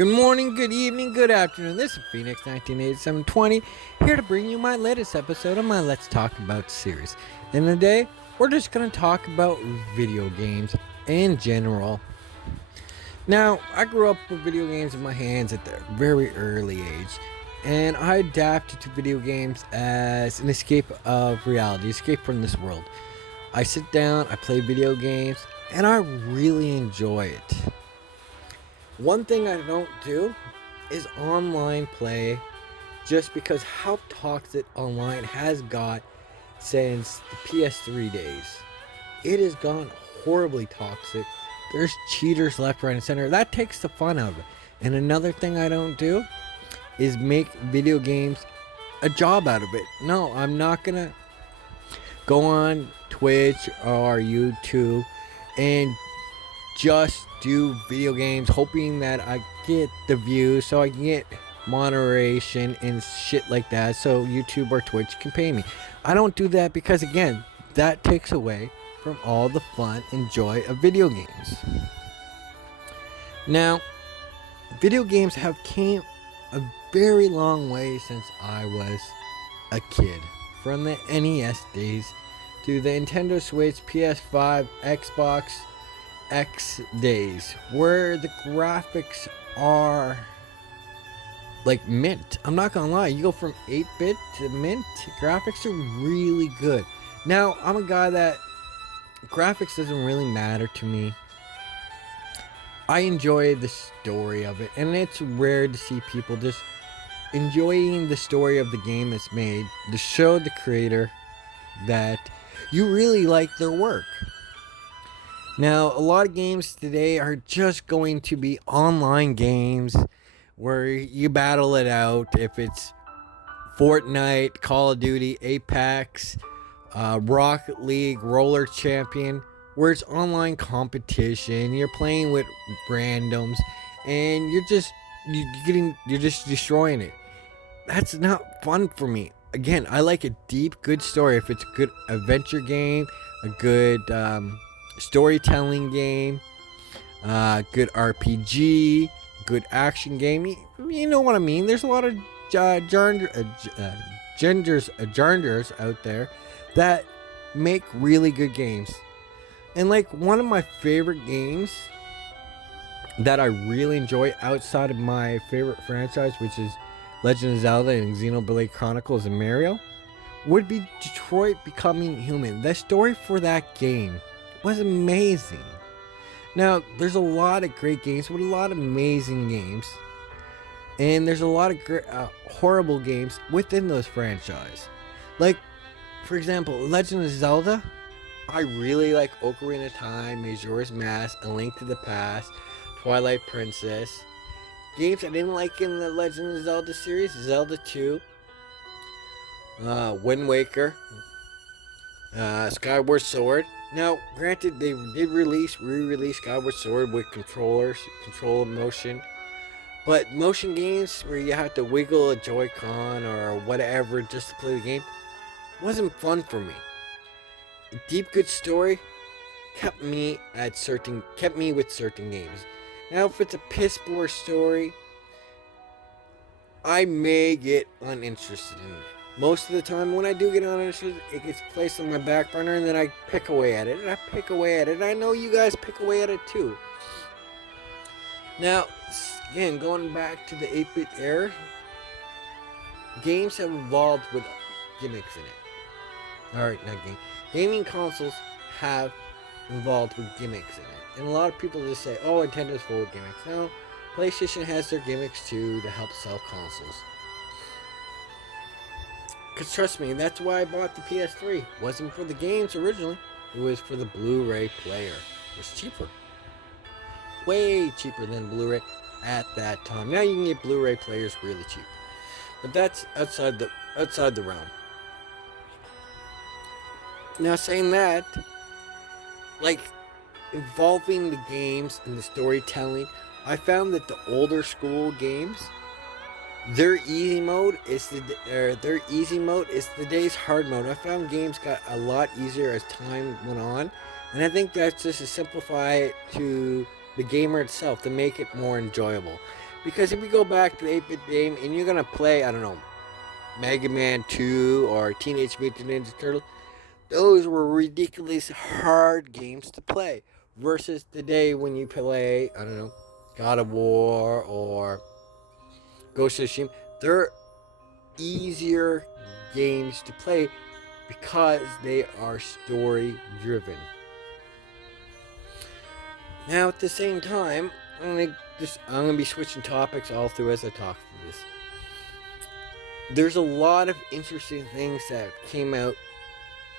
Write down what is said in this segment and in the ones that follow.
Good morning, good evening, good afternoon. This is Phoenix 198720 here to bring you my latest episode of my Let's Talk About series. And today, we're just going to talk about video games in general. Now, I grew up with video games in my hands at a very early age, and I adapted to video games as an escape of reality, escape from this world. I sit down, I play video games, and I really enjoy it. One thing I don't do is online play, just because how toxic online has got since the PS3 days. It has gone horribly toxic. There's cheaters left, right, and center. That takes the fun out of it. And another thing I don't do is make video games a job out of it. No, I'm not gonna go on Twitch or YouTube and just do video games hoping that I get the views so I can get moderation and shit like that so YouTube or Twitch can pay me. I don't do that because, again, that takes away from all the fun and joy of video games. Now, video games have came a very long way since I was a kid. From the NES days to the Nintendo Switch, PS5, Xbox X days, where the graphics are like mint. I'm not gonna lie, you go from 8-bit to mint, graphics are really good. Now, I'm a guy that graphics doesn't really matter to me. I enjoy the story of it, and it's rare to see people just enjoying the story of the game that's made to show the creator that you really like their work. Now, a lot of games today are just going to be online games where you battle it out. If it's Fortnite, Call of Duty, Apex, Rocket League, Roller Champion, where it's online competition, you're playing with randoms, and you're just destroying it. That's not fun for me. Again, I like a deep, good story. If it's a good adventure game, a good storytelling game, good RPG, good action game. You know what I mean? There's a lot of genres out there that make really good games. And like one of my favorite games that I really enjoy outside of my favorite franchise, which is Legend of Zelda and Xenoblade Chronicles and Mario, would be Detroit Becoming Human. The story for that game was amazing. Now, there's a lot of great games with a lot of amazing games, and there's a lot of horrible games within those franchise. Like, for example, Legend of Zelda. I really like Ocarina of Time, Majora's Mask, A Link to the Past, Twilight Princess. Games I didn't like in the Legend of Zelda series: Zelda 2, Wind Waker, Skyward Sword. Now, granted, they did re-release Skyward Sword with controller motion, but motion games where you have to wiggle a Joy-Con or whatever just to play the game wasn't fun for me. A deep, good story kept me with certain games. Now, if it's a piss poor story, I may get uninterested in it. Most of the time, when I do get uninterested, it gets placed on my back burner, and then I pick away at it, and I pick away at it, and I know you guys pick away at it too. Now, again, going back to the 8-bit era, games have evolved with gimmicks in it. Alright, not game. Gaming consoles have evolved with gimmicks in it. And a lot of people just say, oh, Nintendo's full of gimmicks. No, PlayStation has their gimmicks too to help sell consoles. Because trust me, that's why I bought the PS3. It wasn't for the games originally. It was for the Blu-ray player. It was cheaper. Way cheaper than Blu-ray at that time. Now you can get Blu-ray players really cheap. But that's outside the realm. Now, saying that, like, involving the games and the storytelling, I found that the older school games, their easy mode is the day's hard mode. I found games got a lot easier as time went on, and I think that's just to simplify it to the gamer itself to make it more enjoyable. Because if you go back to the 8-bit game and you're gonna play, I don't know, Mega Man 2 or Teenage Mutant Ninja Turtles, those were ridiculous hard games to play. Versus today when you play, I don't know, God of War or Ghost of Tsushima, they're easier games to play because they are story driven. Now at the same time, I'm gonna be switching topics all through as I talk through this. There's a lot of interesting things that came out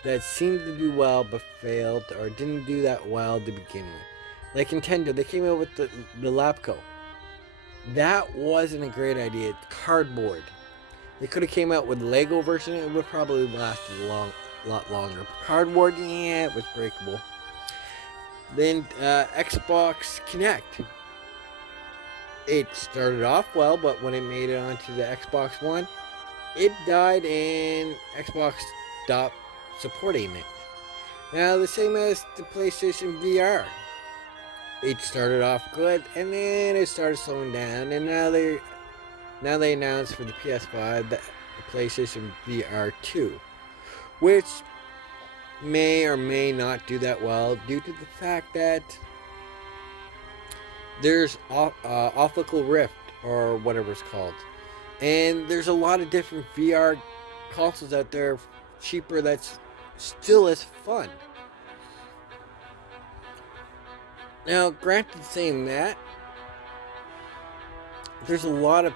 that seemed to do well but failed or didn't do that well to begin with. Like Nintendo, they came out with the Lapco. That wasn't a great idea. Cardboard. They could have came out with Lego version. It would probably lasted a lot longer. Cardboard, yeah, it was breakable. Then Xbox Kinect. It started off well, but when it made it onto the Xbox One, it died and Xbox stopped supporting it. Now the same as the PlayStation VR. It started off good and then it started slowing down, and now they announced for the PS5 the PlayStation VR 2, which may or may not do that well due to the fact that there's Optical Rift or whatever it's called, and there's a lot of different VR consoles out there cheaper that's still as fun. Now, granted, saying that, there's a lot of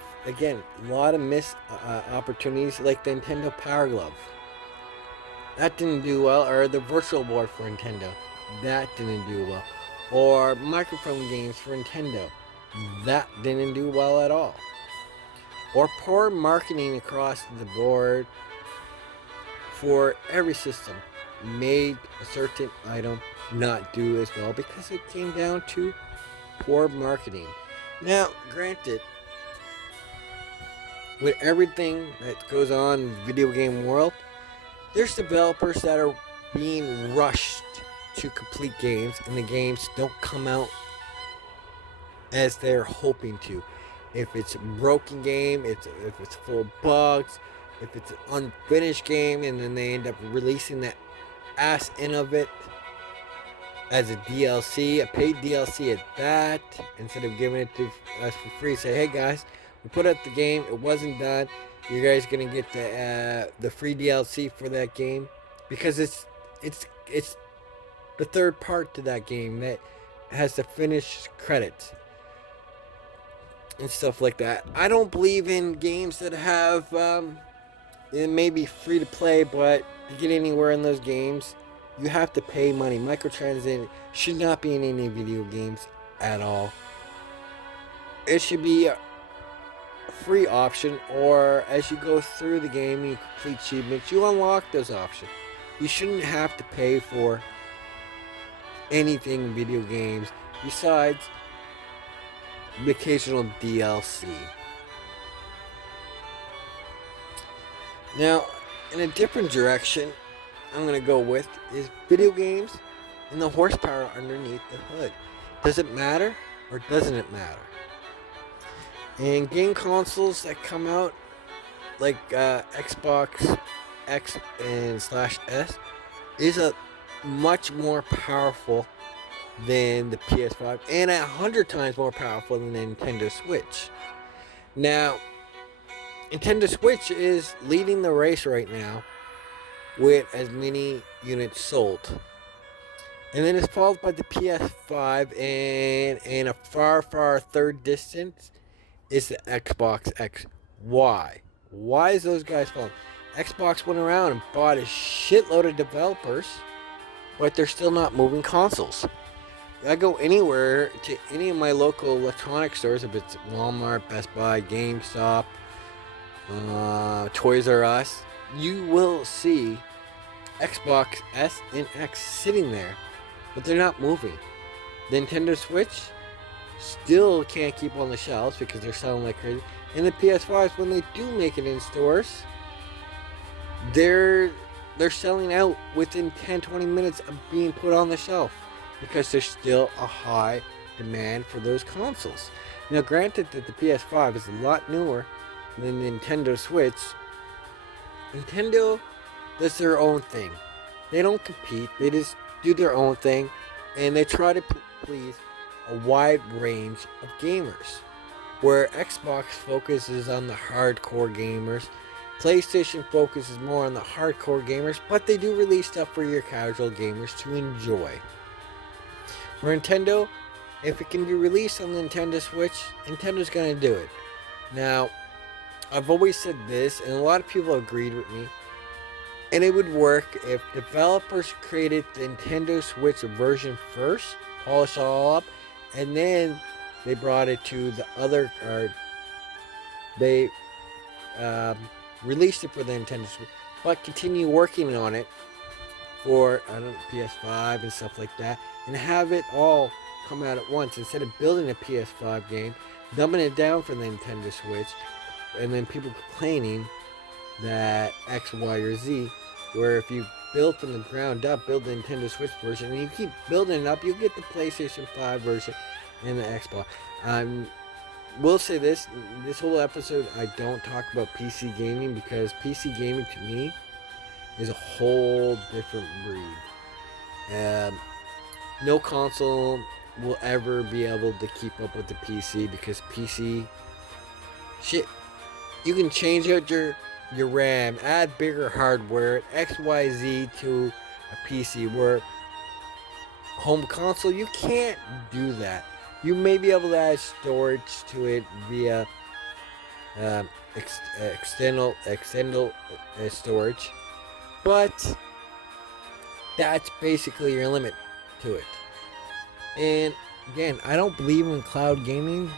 missed opportunities, like the Nintendo Power Glove. That didn't do well, or the Virtual Board for Nintendo. That didn't do well. Or microphone games for Nintendo. That didn't do well at all. Or poor marketing across the board for every system made a certain item not do as well because it came down to poor marketing. Now, granted, with everything that goes on in the video game world, there's developers that are being rushed to complete games, and the games don't come out as they're hoping to. If it's a broken game, if it's full of bugs, if it's an unfinished game, and then they end up releasing that ass end of it as a DLC, a paid DLC at that, instead of giving it to us for free. Say, hey guys, we put out the game, it wasn't done. You guys gonna get the free DLC for that game, because it's the third part to that game that has the finished credits and stuff like that. I don't believe in games that have it may be free to play, but to get anywhere in those games, you have to pay money. Microtransactions should not be in any video games at all. It should be a free option, or as you go through the game, you complete achievements, you unlock those options. You shouldn't have to pay for anything in video games besides the occasional DLC. Now, in a different direction, I'm going to go with is video games and the horsepower underneath the hood. Does it matter or doesn't it matter? And game consoles that come out like Xbox X and /S is a much more powerful than the PS5 and 100 times more powerful than the Nintendo Switch. Now, Nintendo Switch is leading the race right now with as many units sold. And then it's followed by the PS5, and in a far, far third distance is the Xbox X. Why? Why is those guys following? Xbox went around and bought a shitload of developers, but they're still not moving consoles. I go anywhere to any of my local electronics stores, if it's Walmart, Best Buy, GameStop, Toys R Us, you will see Xbox S and X sitting there, but they're not moving. The Nintendo Switch still can't keep on the shelves because they're selling like crazy. And the PS5s, when they do make it in stores, they're selling out within 10-20 minutes of being put on the shelf because there's still a high demand for those consoles. Now, granted that the PS5 is a lot newer than the Nintendo Switch, Nintendo does their own thing. They don't compete, they just do their own thing, and they try to please a wide range of gamers. Where Xbox focuses on the hardcore gamers, PlayStation focuses more on the hardcore gamers, but they do release stuff for your casual gamers to enjoy. For Nintendo, if it can be released on the Nintendo Switch, Nintendo's going to do it. Now, I've always said this, and a lot of people agreed with me, and it would work if developers created the Nintendo Switch version first, polish it all up, and then they brought it to the other, or they released it for the Nintendo Switch, but continue working on it for PS5 and stuff like that, and have it all come out at once instead of building a PS5 game, dumbing it down for the Nintendo Switch, and then people complaining that X, Y, or Z. Where if you build from the ground up, build the Nintendo Switch version, and you keep building it up, you'll get the PlayStation 5 version and the Xbox. Will say this whole episode, I don't talk about PC gaming because PC gaming to me is a whole different breed. No console will ever be able to keep up with the PC because PC shit. You can change out your RAM, add bigger hardware, XYZ to a PC. Where home console, you can't do that. You may be able to add storage to it via external storage, but that's basically your limit to it. And again, I don't believe in cloud gaming.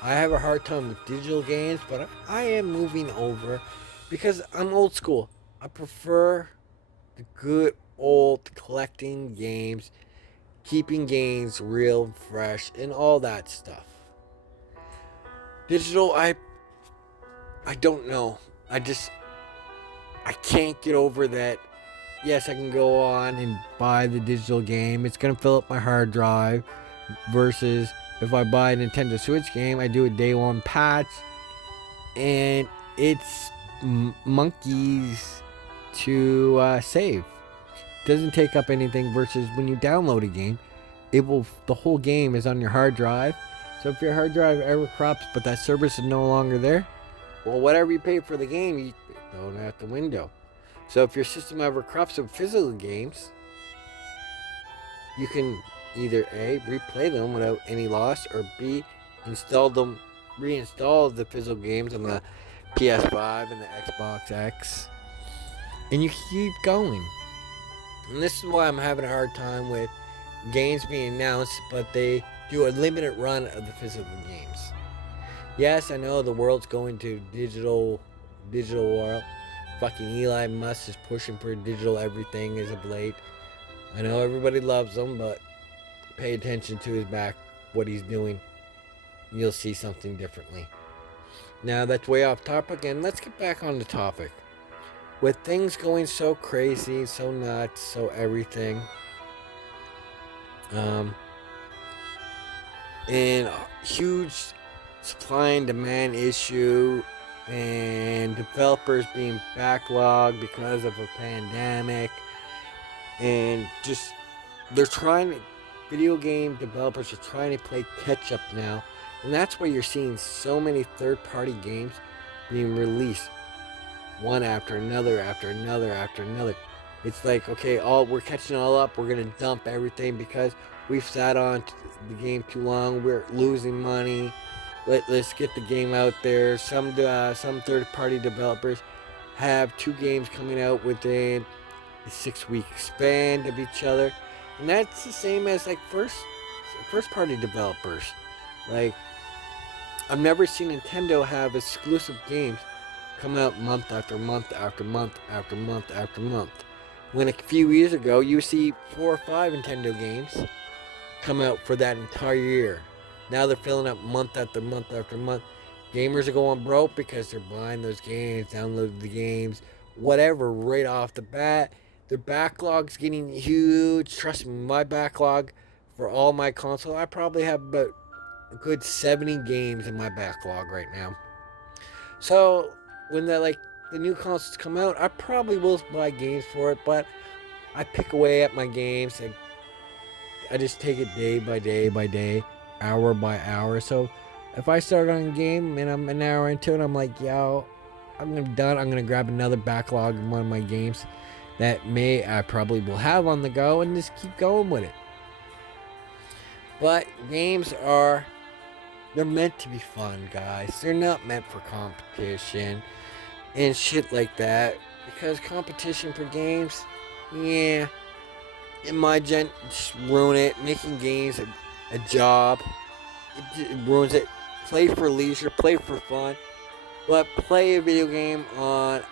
I have a hard time with digital games, but I am moving over because I'm old school. I prefer the good old collecting games, keeping games real, fresh, and all that stuff. Digital, I don't know. I can't get over that. Yes, I can go on and buy the digital game. It's going to fill up my hard drive versus if I buy a Nintendo Switch game, I do a day one patch and it's monkeys to save. Doesn't take up anything versus when you download a game, the whole game is on your hard drive. So if your hard drive ever corrupts but that service is no longer there, well, whatever you pay for the game, you throw it out the window. So if your system ever corrupts with physical games, you can either A, replay them without any loss, or B, reinstall the physical games on the PS5 and the Xbox X, and you keep going. And this is why I'm having a hard time with games being announced, but they do a limited run of the physical games. Yes, I know the world's going to digital world. Fucking Elon Musk is pushing for digital everything as of late. I know everybody loves him, but pay attention to his back, what he's doing. You'll see something differently. Now that's way off topic, and let's get back on the topic. With things going so crazy, so nuts, so everything, and a huge supply and demand issue, and developers being backlogged because of a pandemic, and just video game developers are trying to play catch up now, and that's why you're seeing so many third-party games being released, one after another, after another, after another. It's like, okay, we're catching all up, we're gonna dump everything because we've sat on the game too long, we're losing money. Let's get the game out there. Some third-party developers have 2 games coming out within a 6-week span of each other, and that's the same as like first-party developers. Like, I've never seen Nintendo have exclusive games come out month after month after month after month after month. When a few years ago, you see 4 or 5 Nintendo games come out for that entire year. Now they're filling up month after month after month. Gamers are going broke because they're buying those games, downloading the games, whatever, right off the bat. Their backlog's getting huge. Trust me, my backlog for all my console, I probably have about a good 70 games in my backlog right now. So when the new consoles come out, I probably will buy games for it, but I pick away at my games. I just take it day by day by day, hour by hour. So if I start on a game and I'm an hour into it, I'm like, yo, I'm done. I'm gonna grab another backlog of one of my games that I probably will have on the go and just keep going with it. But they're meant to be fun, guys. They're not meant for competition and shit like that. Because competition for games, yeah, in my gen, just ruin it. Making games a job, it ruins it. Play for leisure, play for fun, but play a video game on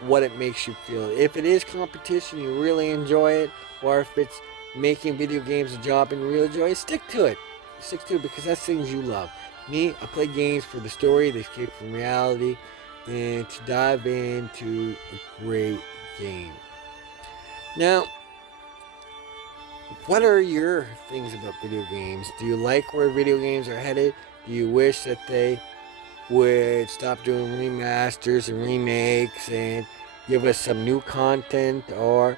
what it makes you feel. If it is competition, you really enjoy it, or if it's making video games a job and you really enjoy it, stick to it. Stick to it because that's things you love. Me, I play games for the story, the escape from reality, and to dive into a great game. Now, what are your things about video games? Do you like where video games are headed? Do you wish that they would stop doing remasters and remakes and give us some new content? Or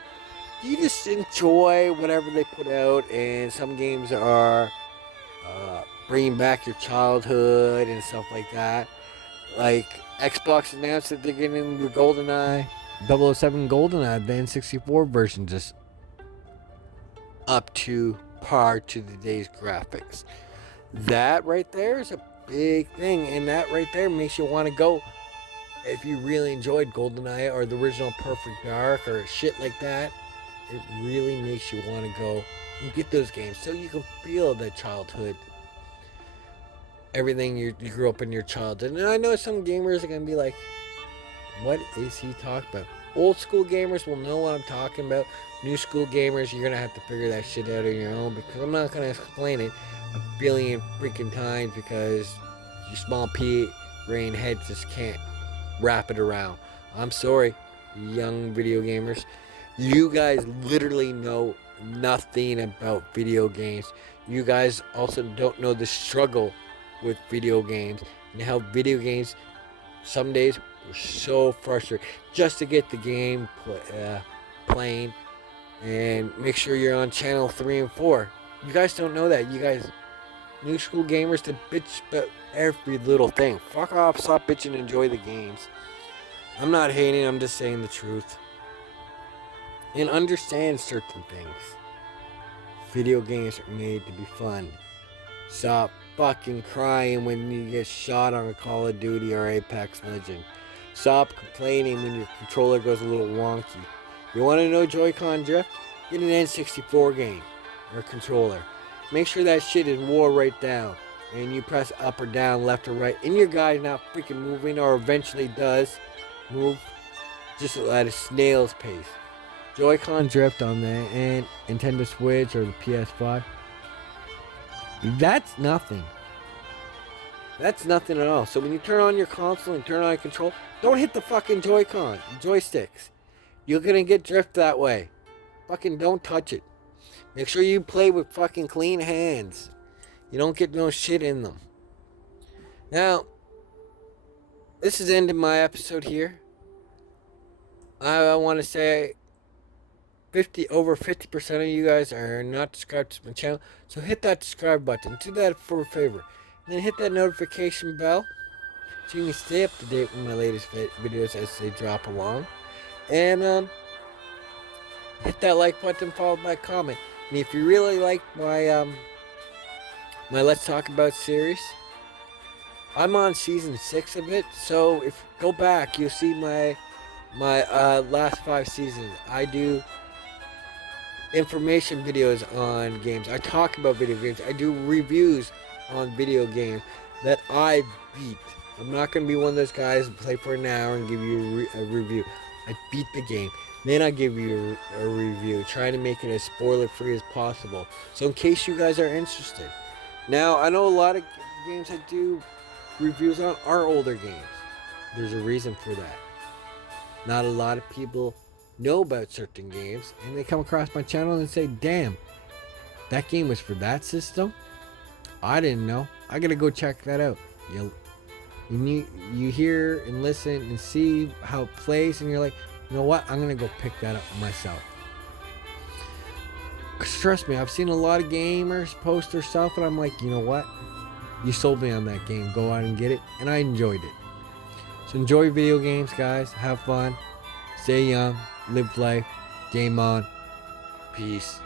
do you just enjoy whatever they put out? And some games are bringing back your childhood and stuff like that. Like Xbox announced that they're getting the GoldenEye 007 GoldenEye Advanced 64 version just up to par to today's graphics. That right there is a big thing, and that right there makes you want to go. If you really enjoyed GoldenEye or the original Perfect Dark or shit like that, it really makes you want to go and get those games so you can feel the childhood, everything you grew up in your childhood. And I know some gamers are going to be like, what is he talking about? Old school gamers will know what I'm talking about. New school gamers, you're going to have to figure that shit out on your own, because I'm not going to explain it a billion freaking times because you small pea brain heads just can't wrap it around. I'm sorry, young video gamers. You guys literally know nothing about video games. You guys also don't know the struggle with video games and how video games some days were so frustrating just to get the game playing and make sure you're on channel 3 and 4. You guys don't know that. You guys, new school gamers, to bitch about every little thing. Fuck off, stop bitching, enjoy the games. I'm not hating, I'm just saying the truth. And understand certain things. Video games are made to be fun. Stop fucking crying when you get shot on a Call of Duty or Apex Legend. Stop complaining when your controller goes a little wonky. You want to know Joy-Con drift? Get an N64 game or controller. Make sure that shit is wore right down, and you press up or down, left or right, and your guy's not freaking moving, or eventually does move just at a snail's pace. Joy-Con drift on the Nintendo Switch or the PS5. That's nothing. That's nothing at all. So when you turn on your console and turn on your control, don't hit the fucking Joy-Con, joysticks. You're gonna get drift that way. Fucking don't touch it. Make sure you play with fucking clean hands. You don't get no shit in them. Now, this is the end of my episode here. I want to say over 50% of you guys are not subscribed to my channel. So hit that subscribe button. Do that for a favor. And then hit that notification bell so you can stay up to date with my latest videos as they drop along. And hit that like button followed by a comment. And if you really like my Let's Talk About series, I'm on season 6 of it. So if go back, you'll see my last 5 seasons. I do information videos on games. I talk about video games. I do reviews on video games that I beat. I'm not going to be one of those guys who play for an hour and give you a review. I beat the game. Then I give you a review, trying to make it as spoiler free as possible. So in case you guys are interested. Now, I know a lot of games I do reviews on are older games. There's a reason for that. Not a lot of people know about certain games, and they come across my channel and say, damn, that game was for that system? I didn't know. I gotta go check that out. You hear and listen and see how it plays, and you're like, you know what? I'm gonna go pick that up myself. Cause trust me, I've seen a lot of gamers post their stuff, and I'm like, you know what? You sold me on that game. Go out and get it, and I enjoyed it. So enjoy video games, guys. Have fun. Stay young. Live life. Game on. Peace.